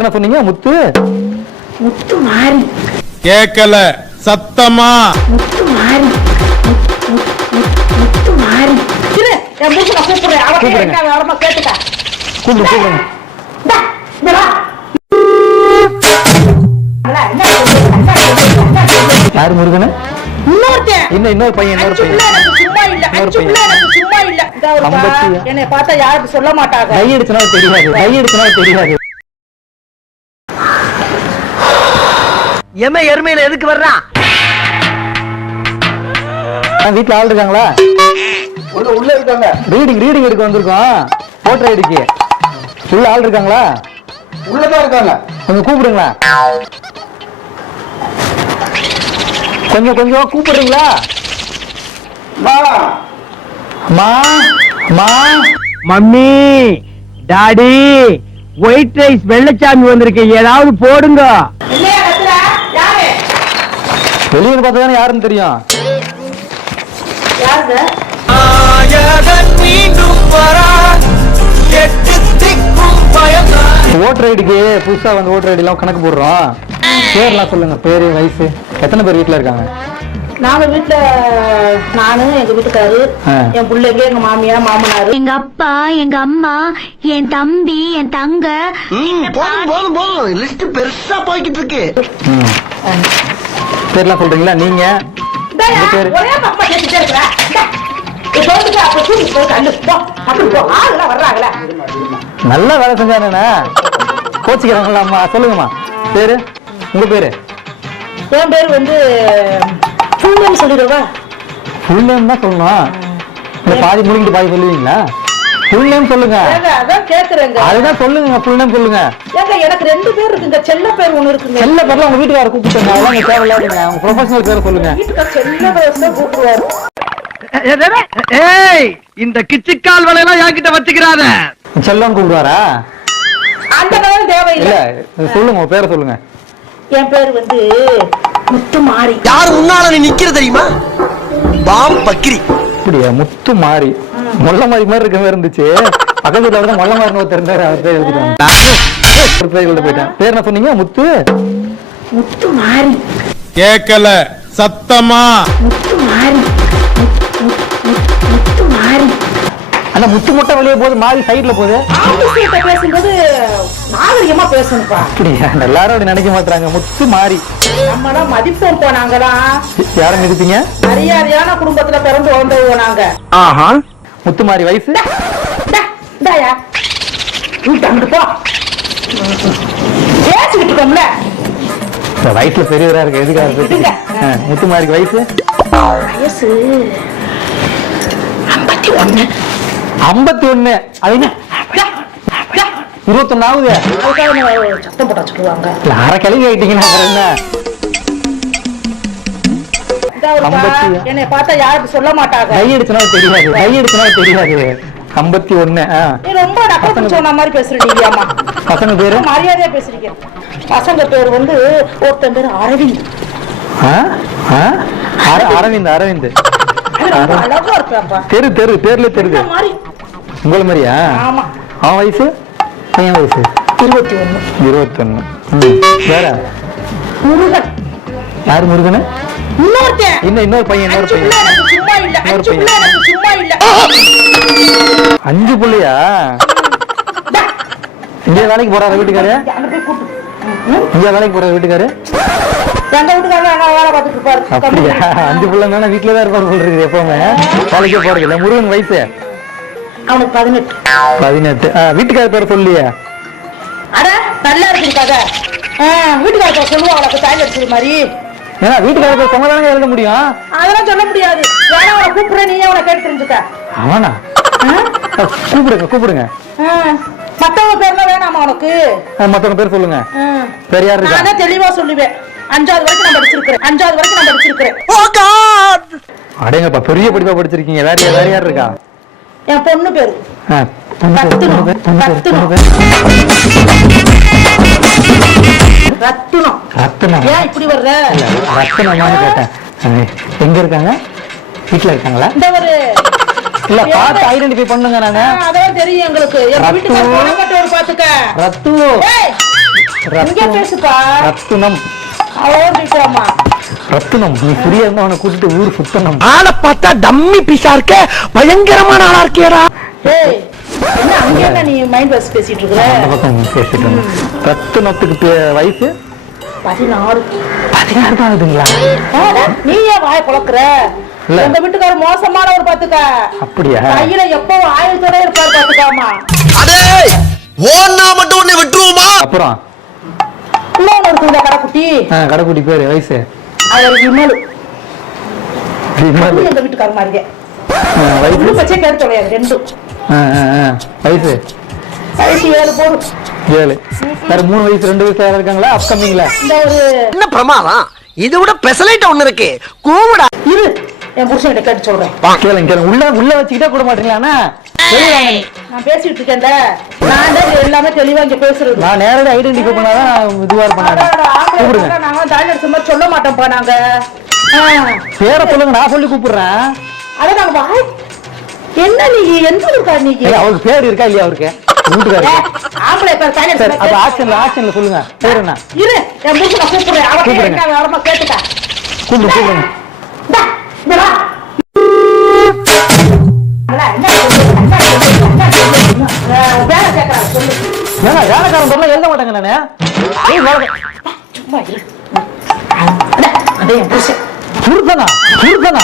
பேர் என்ன சொன்னீங்க? முத்து முத்து மாறி. கேக்கல சத்தமா. முத்து மாறி. முத்து மாறி. இரு, என் மூக்கு நான் கூப்பிடுறேன். அவ கேட்டா வரமா கேட்டுட்டா. கூப்பிடுங்க. டா, இங்க வா. யாரு முருகனு? இன்னொரு பையன் சும்மா இல்ல. என்னை பார்த்தா யாருக்கு சொல்ல மாட்டாங்க. கை அடிச்சனா தெரியாது. எருமையில எதுக்கு வர்றான்? வீட்டுல ஆள் இருக்காங்களா? உள்ள இருக்காங்க. ரீடிங் எடுக்க வந்திருக்கோம். போட்டோ ஐடிக்கு உள்ள ஆள் இருக்காங்களா? உள்ளதான் இருக்காங்க. கொஞ்சம் கூப்பிடுங்களா? கொஞ்சம் கூப்பிடுறீங்களா? Mummy daddy white rice Vellachami வந்திருக்கு, ஏதாவது போடுங்க. வெளியே பார்த்தா யாருன்னு தெரியும். ஓட்டர் ஐடிக்கு புதுசா வந்து ஓட்டர் ஐடி எல்லாம் கணக்கு போடுறோம். பேர்லாம் சொல்லுங்க. பேரு, வயசு, எத்தனை பேர் வீட்டுல இருக்காங்க? நாங்க வீட்டுல நானு, எங்க வீட்டுக்காரு, என் பிள்ளைங்க, எங்க மாமியா, மாமனாரு, எங்க அப்பா, எங்க அம்மா, என் தம்பி, என் தங்க. போதும் லிஸ்ட் பெருசா போய்கிட்டு இருக்கு. பேர்லாம் சொல்றீங்களா? நீங்க ஒரே பக்கமா கேட்டுட்டே இருக்கிற. நல்லா வேலை செஞ்சானே கோச்சிக்கிறாங்களா அம்மா? சொல்லுங்கம்மா பேரு. உங்க பேரு? என் பேரு வந்து ஃபுல் நேம் சொல்லிடுவா? ஃபுல் நேம் தான் சொல்லணும். பாதி முடிக்கிட்டு பாதி சொல்லுவீங்களா? ஃபுல் நேம் சொல்லுங்க. அதான் கேக்குறேங்க. அதுதான் சொல்லுங்க. ஃபுல் நேம் சொல்லுங்க. ஏங்க எனக்கு 2 பேர் இருக்குங்க. செல்ல பேர் ஒண்ணு இருக்குங்க. செல்ல பேர்ல உங்க வீட்டுக்கார கூப்பிட்டுங்க. அதெல்லாம் தேவையில்லாதுங்க. உங்க ப்ரொஃபஷனல் பேரை சொல்லுங்க. வீட்டுக்கார செல்ல பேர் தான் கூப்பிடுவாரு. ஏய், இந்த கிச்சிக்கால் வலையெல்லாம் என்கிட்ட வச்சுக்கிறாத. செல்லம் கூப்பிடுவாரா? அந்த பேர் தேவையில்லை. இல்ல சொல்லுங்க, உங்க பேரை சொல்லுங்க. என் பேர் வந்து முத்து மாறி. யார் முன்னால நீ நிக்கிற தெரியுமா? பாம் பக்கிரி. அப்படியா? முத்து மாறி. மொல்ல மாதிரி இருக்க மாதிரி இருந்துச்சு. பக்கத்து வீட்டுல வந்து மொல்ல மாதிரி தெரிஞ்சாரு. அவர் பேர் எழுதிட்டாங்க. போயிட்டேன். பேர் என்ன சொன்னீங்க? முத்து மாறி. கேக்கல சத்தமா. முத்து மாறி. அந்த முத்து முட்டை வெளியே போகுது, மாறி சைட்ல போகுது. பேசும்போது நாகரிகமா பேசணும்ப்பா. அப்படியா? எல்லாரும் அப்படி நினைக்க மாட்டாங்க. முத்து மாறி. நம்மதான் மதிப்போம் போனாங்கதான். யார மிதிப்பீங்க? மரியாதையான குடும்பத்துல பிறந்து வந்தவங்க நாங்க. முத்து மாறி வயசு? பேசிக்கிட்டு இருக்கோம்ல. வயசுல பெரியவரா இருக்கு. எதுக்காக? முத்து மாறிக்கு வயசு? வயசு 51. 51. அது என்ன 21 ஆகுது? சத்தம் போட்டா சொல்லுவாங்க. அரை கிளம்பி ஆயிட்டீங்கன்னா என்ன? என்னை பார்த்தா யாருக்கு சொல்ல மாட்டாங்க. கை அடிச்சனா தெரியாது. 51. நீ ரொம்ப நக்கல் சொன்ன மாதிரி பேசுறீங்க. அம்மா பசங்க பேரு? மரியாதையா பேசுறீங்க. பசங்க பேர் வந்து ஒருத்தன் பேரு அரவிந்த். அரவிந்த் அழகா இருப்பாப்பா. தெரு பேர்ல தெரியுது. உங்கள மாதிரியா? ஆமா. அவன் வயசு? பையன் வயசு 21. வேற? முருகன். யாரு முருகனு? இன்னொரு பையன். சும்மா இல்ல. 5 பிள்ளையா? இங்க வேலைக்கு போறாரு வீட்டுக்காரு? இங்க வேலைக்கு போறாரு வீட்டுக்காரு? எங்க வீட்டுக்காரங்க வேலை பார்த்துட்டு இருப்பாரு. அப்படியா? 5 பிள்ளைங்க வீட்டுலதான் இருப்பாரு போல இருக்கு. எப்பவுமே வேலைக்கே போறது இல்ல. முருகன் வயசு? அவனுக்கு 18. வீட்டுக்கார பேர் சொல்லியா? அட நல்லா இருக்குதுக்காக வீட்டுக்கார பேர் சொல்லுவாங்க. தாய் அடிச்சது மாதிரி. ஏன்னா வீட்டுக்கார பேர் சொன்னதானே எழுத முடியும். அதெல்லாம் சொல்ல முடியாது. வேணா அவனை கூப்பிடுற, நீயே அவனை கேட்டு தெரிஞ்சுக்க. அவனா? கூப்பிடுங்க. மத்தவங்க பேர்லாம் வேணாமா உனக்கு? மத்தவங்க பேர் சொல்லுங்க. வேற யாரு இருக்கா? நான் தெளிவா சொல்லுவேன். 5வது வரைக்கும் நான் படிச்சிருக்கிறேன். அடேங்கப்பா, பெரிய படிப்பா படிச்சிருக்கீங்க. வேற யார் இருக்கா? என் பொண்ணு பேரு ரத்தினம். ஏன் இப்படி வர்ற? ரத்தினமான்னு கேட்டேன். எங்க இருக்காங்க? வீட்டுல இருக்காங்களா? இல்ல பார்த்து ஐடென்டிஃபை பண்ணுங்க. நாங்க அதான் தெரியும் எங்களுக்கு. எங்க வீட்டுக்கு பாத்துக்க. ரத்து இங்கே பேசுப்பா. ரத்தினம். அவ்வளோமா ரத்தினம் நீ புரிய இருந்தா அவனை கூட்டிட்டு ஊர் சுத்தணும். ஆளை பார்த்தா டம்மி பீஸா இருக்க, பயங்கரமான ஆளா இருக்கேடா. ஏய் என்ன அங்கே என்ன நீ மைண்ட் வாஷ் பேசிட்டு இருக்கிற? அந்த பக்கம் பேசிட்டு இருந்தேன். ரத்தினத்துக்கு வயசு 16. 16 தான் ஆகுதுங்களா? நீ ஏன் வாயை குழக்குற? இல்ல. உங்க வீட்டுக்காரர் மோசமானவர் பாத்துக்க. அப்படியா? கையில எப்பவும் ஆயுதத்தோட இருப்பார் பாத்துக்காமா. அடே ஓன்னா மட்டும் உன்னை விட்டுருவோமா? அப்புறம் இன்னொன்னு இருக்குல்ல கடைக்குட்டி. கடைக்குட்டி பேரு வயசு அவர் விமல். விமல். எங்க வீட்டுக்காரர் மாதிரியே. வயசு இன்னும் பச்சை கேட்டு தொலையாது ரெண்டும். வயசு வயசு 7 போடும். 7. வேற 3 வயசு 2 வயசு யாரும் இருக்காங்களா அப்கமிங்ல? இந்த ஒரு என்ன பிரமாதம், இதை விட பெசலைட் ஒண்ணு இருக்கு, கூவுடா. இரு என் புருஷன் கிட்ட கேட்டு சொல்றேன். கேளுங்க உள்ள வச்சுக்கிட்டே கூட மாட்டீங்களாண்ணா? நான் பேசிட்டு இருக்கேன். நான் தான் எல்லாமே தெளிவா இங்க பேசுறது. நான் நேரடி ஐடென்டிஃபை பண்ணாதான் இதுவா இருப்பேன். கூப்பிடுங்க. நாங்க தாய் எடுத்த மாதிரி சொல்ல மாட்டோம்ப்பா நாங்க. பேரை சொல்லுங்க, நான் சொல்லி கூப்பிடுறேன். அத நாங்க வாய் என்ன நீ எந்த ஊருக்கா நீ? அவருக்கு பேர் இருக்கா இல்லையா? அவருக்கு வீட்டுக்காரு ஆம்பளை பேர் தாய் சரி, அப்ப எடுத்த ஆக்ஷன்ல சொல்லுங்க. பேர் என்ன? இரு என் புருஷனை கூப்பிடுறேன். அவ கூப்பிடுங்க. கேட்டா வரமா கேட்டுக்க. கூப்பிடுங்க. இந்தா, இங்க வா. வேலை கேட்கறா சொல்லு. ஏன்னா வேலைக்காரன் பொருளை எழுத மாட்டாங்க நானு. சும்மா இரு. அதே என் புருஷன். சுருத்தனா சுருத்தனா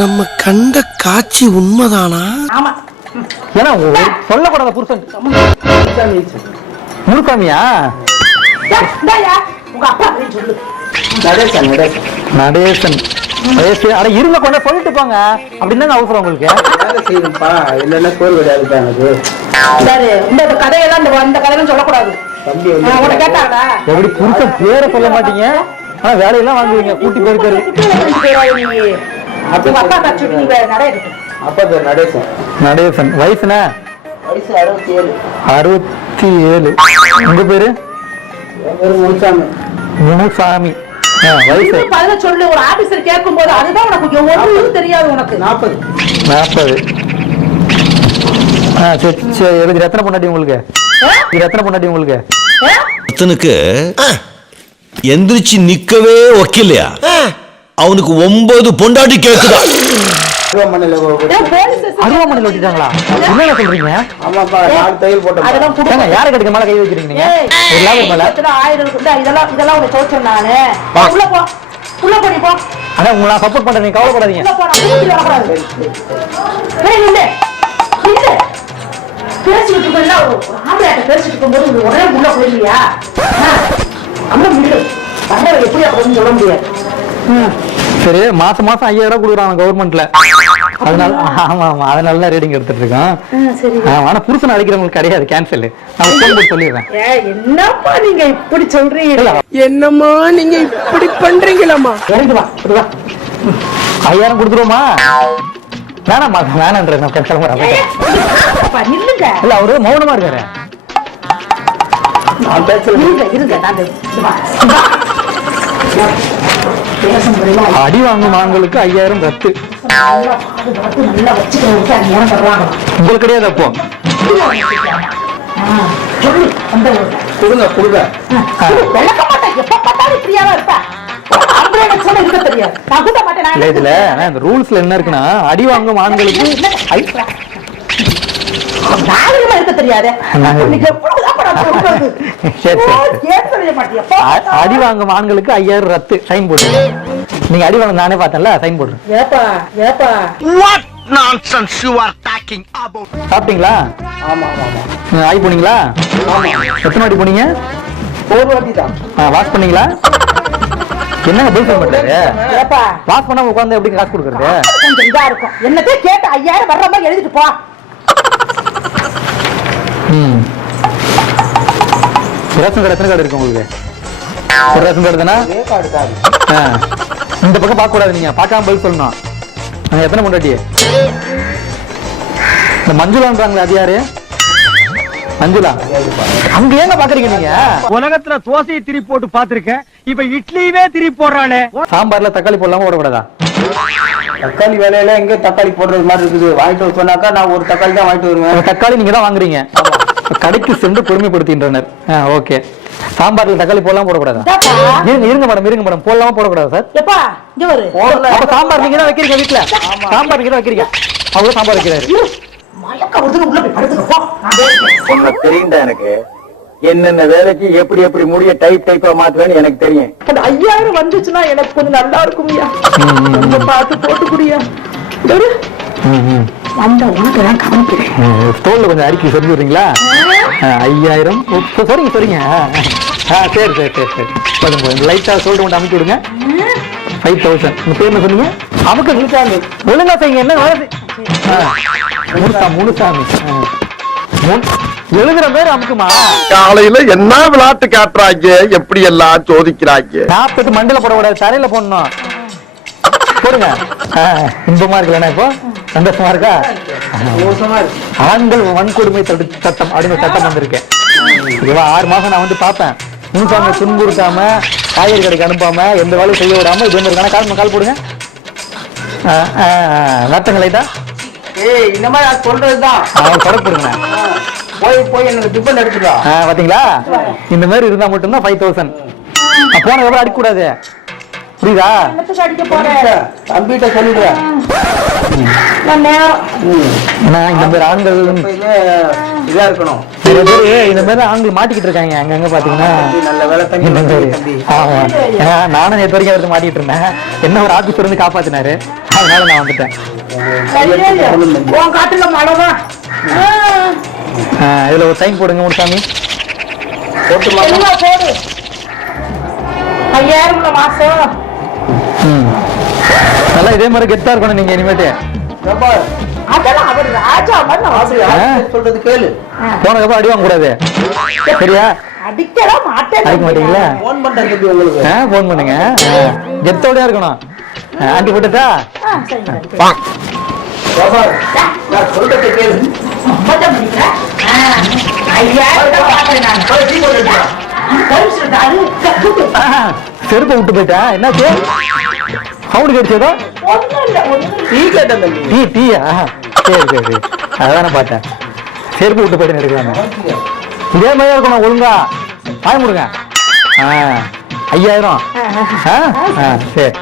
நம்ம கண்ட காட்சி உண்மைதானா? ஆமா ஏன்னா சொல்லக்கூடாத புருஷன் முழுக்காமியா? இந்தாயா உங்க அப்பா அப்படின்னு சொல்லு. நடேசன் வயசு. அட இருங்க கொஞ்சம் சொல்லிட்டு போங்க. அப்படின்னு அவசரம் உங்களுக்கு? சரி, இந்த கதையெல்லாம் இந்த கதையெல்லாம் சொல்லக்கூடாது. உன்னை கேட்டாடா எப்படி புருஷன் பேரை சொல்ல மாட்டீங்க, ஆனா வேலையெல்லாம் வாங்குவீங்க. கூட்டி போயிருக்காரு. உங்க அப்பா தச்சு நீ நடேசன். நடேசன். வயசுனா 67. உங்க பேரு? முனுசாமி. வயசு பதில சொல்லு. ஒரு ஆபீசர் கேட்கும் போது அதுதான் உனக்கு ஒன்றும் தெரியாது. உனக்கு 40. சரி எழுதி. எத்தனை பொண்டாட்டி உங்களுக்கு? இது எத்தனை பொண்டாட்டி உங்களுக்கு? ஒருத்தனுக்கு எந்திரிச்சு நிக்கவே ஒக்கில்லையா, அவனுக்கு 9 பொண்டாட்டி கேக்குதா? அருவாமனையில் வச்சுட்டாங்களா? என்ன சொல்றீங்க? அதெல்லாம் ஏங்க, யாரை கட்டுக்க மேல கை வைக்கிறீங்க நீங்க? ஒரு லாபம் மேல 1000 இருக்குடா. இதெல்லாம் உனக்கு தோச்சேன் நானு. உள்ள போ, உள்ள போடி போ. ஆனா உங்களை நான் சப்போர்ட் பண்றேன், நீங்க கவலைப்படாதீங்க. உள்ள போ, நான் கூட்டி வரக்கூடாது. நில்லு நில்லு. பேசிக்கிட்டு இருக்கா ஒரு ஆம்பளையாட்ட பேசிட்டு இருக்கும்போது உடனே உள்ள போயிருவியா? அம்மா நில்லு. வந்தவ எப்படி அப்படின்னு சொல்ல முடியாது. சரி, மாசம் 5000 கொடுக்குறாங்க கவர்மெண்ட்ல. அதனால ஆமா அதனால ரீடிங் எடுத்துட்டு இருக்கோம். சரி. ஆனா புருஷன் அழைக்கிறவங்களுக்கு கிடையாது, கேன்சல். நான் போன் போட்டு சொல்லிடுறேன். என்னப்பா நீங்க இப்படி சொல்றீங்க? என்னம்மா நீங்க இப்படி பண்றீங்களாமா? இறங்கி வா, இப்படி வா. 5000 கொடுத்துருவோமா? வேணாம் வேணான்ற நான் கிளம்புறேன். நில்லுங்க. இல்ல அவரு மௌனமா இருக்காரு. இருங்க அடி வாங்கும் ஆண்களுக்கு 5000 ரத்து. நல்லா வச்சுக்கிறவங்க நேரம் தருவாங்க. உங்களுக்கு கிடையாது அப்போ? சொல்லு அந்த கொடுங்க. விளக்க மாட்டேன். எப்ப பார்த்தாலும் இப்படியாவா இருப்ப? ஆம்பளை சொன்ன இருக்க தெரியாது. நான் கூட்ட மாட்டேன். இல்ல இதுல இந்த ரூல்ஸ்ல என்ன இருக்குன்னா, அடி வாங்கும் ஆண்களுக்கு நாகரிகமா இருக்க தெரியாது. அடி வாங்கும் ஆண்களுக்கு 5000 ரத்து. சைன் போடுங்க. நீங்க அடி வாங்க நானே பார்த்தேன்ல, சைன் போடுறேன். What nonsense you are talking about? சாப்பிட்டீங்களா? ஆகி போனீங்களா? எத்தனை வாட்டி போனீங்க? ஒரு வாட்டி தான். வாஷ் பண்ணீங்களா? என்னங்க பில் பண்ண மாட்டாரு? வாஷ் பண்ணாம உட்கார்ந்து எப்படி காசு கொடுக்கறது? கொஞ்சம் இதா இருக்கும். என்னதே கேட்டு 5000 வர்ற மாதிரி எழுதிட்டு போ. ரேஷன் கார்டு எத்தனை கார்டு இருக்கு உங்களுக்கு? ஒரு ரேஷன் கார்டு தானே? இந்த பக்கம் பார்க்க கூடாது, நீங்க பார்க்காம பதில் சொல்லணும். எத்தனை பொண்டாட்டி? இந்த மஞ்சுளான்றாங்களே, அது யாரு? மஞ்சுளா? அங்க ஏங்க பாக்குறீங்க நீங்க? உலகத்துல தோசையை திருப்பி போட்டு பாத்திருக்கேன், இப்ப இட்லியவே திருப்பி போடுறானே. சாம்பார்ல தக்காளி போடலாம போடக்கூடாதா? தக்காளி வேலையில எங்க தக்காளி போடுறது மாதிரி இருக்குது. வாங்கிட்டு வர சொன்னாக்கா நான் ஒரு தக்காளி தான் வாங்கிட்டு வருவேன். தக்காளி நீங்க தான் வாங்குறீங்க. கடைக்கு சென்று கொடுமைப்படுத்தின்றனர். ஓகே. சாம்பார்ல தக்காளி போடலாம் போடக்கூடாதா? இந்தாப்பா. இருங்க மேடம் போடலாமா போடக்கூடாதா சார்? எப்பா இங்க வரு. அப்ப சாம்பார் நீங்க தான் வைக்கிறீங்க வீட்டுல? சாம்பார் நீங்க தான் வைக்கிறீங்க. அவ்வளவு சாம்பார் வைக்கிறாரு. மயக்க வருதுன்னு உள்ள போய் படுத்துக்க போ. நான் பேசுறேன். உனக்கு தெரியும்டா எனக்கு என்னென்ன வேலைக்கு எப்படி முடிய டைப்பா மாத்துவேன்னு எனக்கு தெரியும். அந்த 5000 வந்துச்சுன்னா எனக்கு கொஞ்சம் நல்லா இருக்கும்யா. கொஞ்சம் பார்த்து போட்டு குடியா. அந்த உனக்கு கவனிக்கிறேன். ஸ்டோல்ல கொஞ்சம் அறிக்கை சொல்லி விடுறீங்களா? 5000 சரிங்க. சரி லைட்டா சொல்லிட்டு மட்டும் அமைச்சு விடுங்க. 5000. உங்க பேர் என்ன சொன்னீங்க? அமுக்க நினைச்சாங்க ஒழுங்கா செய்யுங்க. என்ன முனுசாமி எழுதுற பேர் அமுக்குமா? காலையில என்ன விளையாட்டு காட்டுறாங்க, எப்படி எல்லாம் சோதிக்கிறாங்க. 40 மண்டல போடக்கூடாது, தரையில போடணும். போடுங்க. இன்பமா இருக்குல்ல இப்போ? சந்தோஷமா இருக்கா? ஆண்கள் வன்கொடுமை சட்டம் அப்படின்னு சட்டம் வந்திருக்கேன். 6 மாசம் நான் வந்து பார்ப்பேன். முன்சாமி துன்புறுத்தாம, காய்கறி கடைக்கு அனுப்பாம, எந்த வேலையும் செய்ய விடாம இது வந்து கால் போடுங்க. நட்டங்களைட்டா இந்த மாதிரி நான் சொல்றதுதான். தொடர்பு கொடுங்க. போய் எனக்கு டிபன் எடுத்துக்கா. பாத்தீங்களா? இந்த மாதிரி இருந்தா மட்டும்தான் 5000. போன எவ்வளவு அடிக்க கூடாது, புரியுதா? என்னத்துக்கு அடிக்க போறேன்? தம்பிகிட்ட சொல்லிடுறேன். இந்த மாதிரி ஆண்கள் இதா இருக்கணும். நிறைய பேரு இந்த மாதிரி ஆண்கள் மாட்டிக்கிட்டு இருக்காங்க. அங்கங்க பாத்தீங்கன்னா நல்ல வேலை தம்பி. இந்த மாதிரி. ஆமா. ஏன்னா நானும் நேற்று வரைக்கும் எடுத்து மாட்டிட்டு இருந்தேன். என்ன ஒரு ஆபீசர் வந்து காப்பாத்தினாரு, அதனால நான் வந்துட்டேன். உன் காட்டுல மழைதான். இதுல ஒரு சைன் போடுங்க முனுசாமி. போடு 5000 மாசம். நல்லா இதே மாதிரி கெத்தா இருக்கணும் நீங்க இனிமேட்டு. அதெல்லாம் அவர் ராஜா மாதிரி சொல்றது கேளு. போனதுக்கப்புறம் அடி வாங்க கூடாது, சரியா? அடிக்கலாம் மாட்டேன். அடிக்க மாட்டீங்களா? போன் பண்றேன் தம்பி உங்களுக்கு. போன் பண்ணுங்க. கெத்தோடயா இருக்கணும். ஆண்டி போட்டுட்டா நான் சொல்றது கேளு. செருப்பை விட்டு போயிட்டா என்னாச்சு? சவுண்டு கிடைச்சதோ? டீ கேட்டேன் தம்பி. டீயா? சரி அதானே பார்த்தேன். செருப்பு விட்டு போயிட்டு எடுக்கலாங்க. இதே மாதிரியா இருக்கணும் ஒழுங்கா. வாங்க முடுங்க. 5000. சரி.